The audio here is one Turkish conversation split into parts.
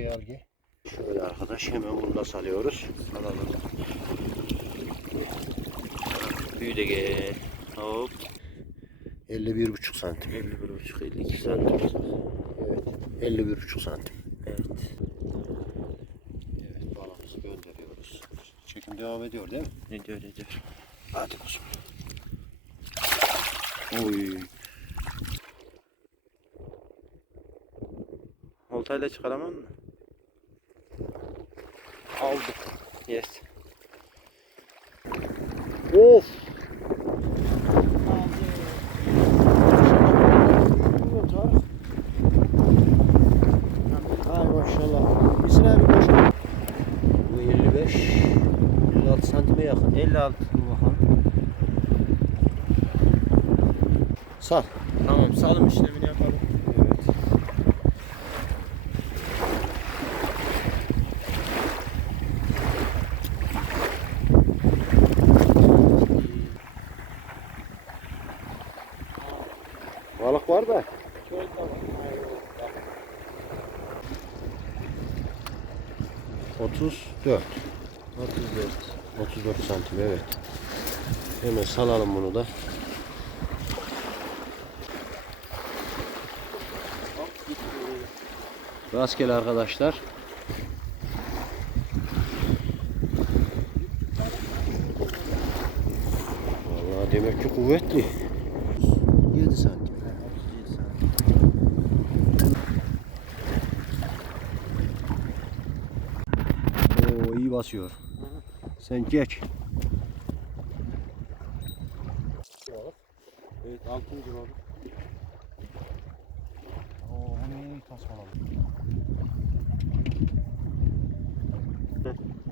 gel. Şöyle arkadaş hemen bunu da salıyoruz. Salalım. Büyü de gel. Hop. 51,5 santim. 51,5 52 santim. Evet. 51,5 santim. Evet. Evet balığımızı gönderiyoruz. Çekim devam ediyor değil mi? Ne diyor ne diyor. Hadi kuzum. Oy. Oltayla çıkaramam mı? Aldık. Yes. Of! Hay maşallah. Misin abi maşallah. Bu 55 56 santime yakın. 56 bakalım. Sal. Tamam salım işlemini yapalım. Evet. Balık var da. Otuz dört. 34. 34 santim evet. Hemen salalım bunu da. Rastgele arkadaşlar. Vallahi demek ki kuvvetli. 7 santim. 37 santim. Oo iyi basıyor. Sen geç. Evet 6. balık. Oo hani tasmaladı.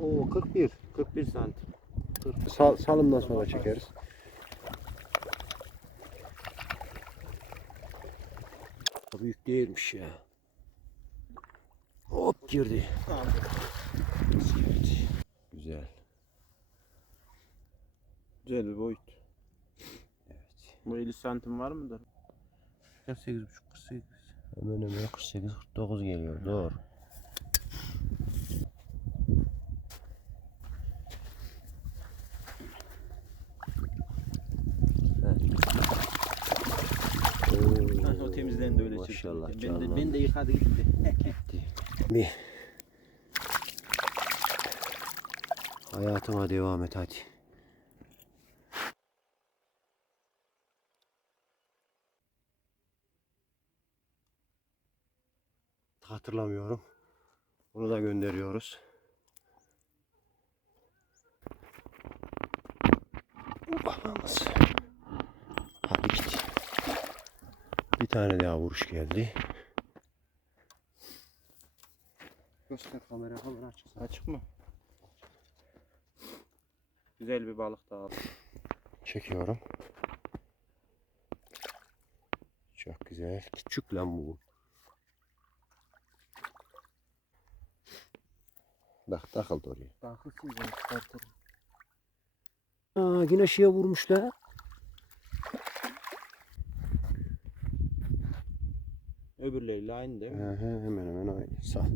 Oo 41. 41 santim. Sal, salımdan sonra çekeriz. Büyük değilmiş ya. Hop girdi. Evet. Güzel. Güzel bir boyut. Bu 50 santim var mıdır? 48,5 48. Hemen hemen 48 49 geliyor. Doğru. Maşallah Ben de, ben de yıkadı gitti. Bir. Hayatıma devam et hadi. Hatırlamıyorum. Bunu da gönderiyoruz. Babamız. Hadi git. Bir tane daha vuruş geldi. Göster kamera kamera açık. Açık mı? Güzel bir balık daha aldım. Çekiyorum. Çok güzel. Küçük lan bu. Bak takıldı oraya. Bakılsın ben çıkartırım. Aa yine şeye vurmuşlar. Öbürleriyle aynı değil mi? Hı, hemen hemen aynı. Sağ.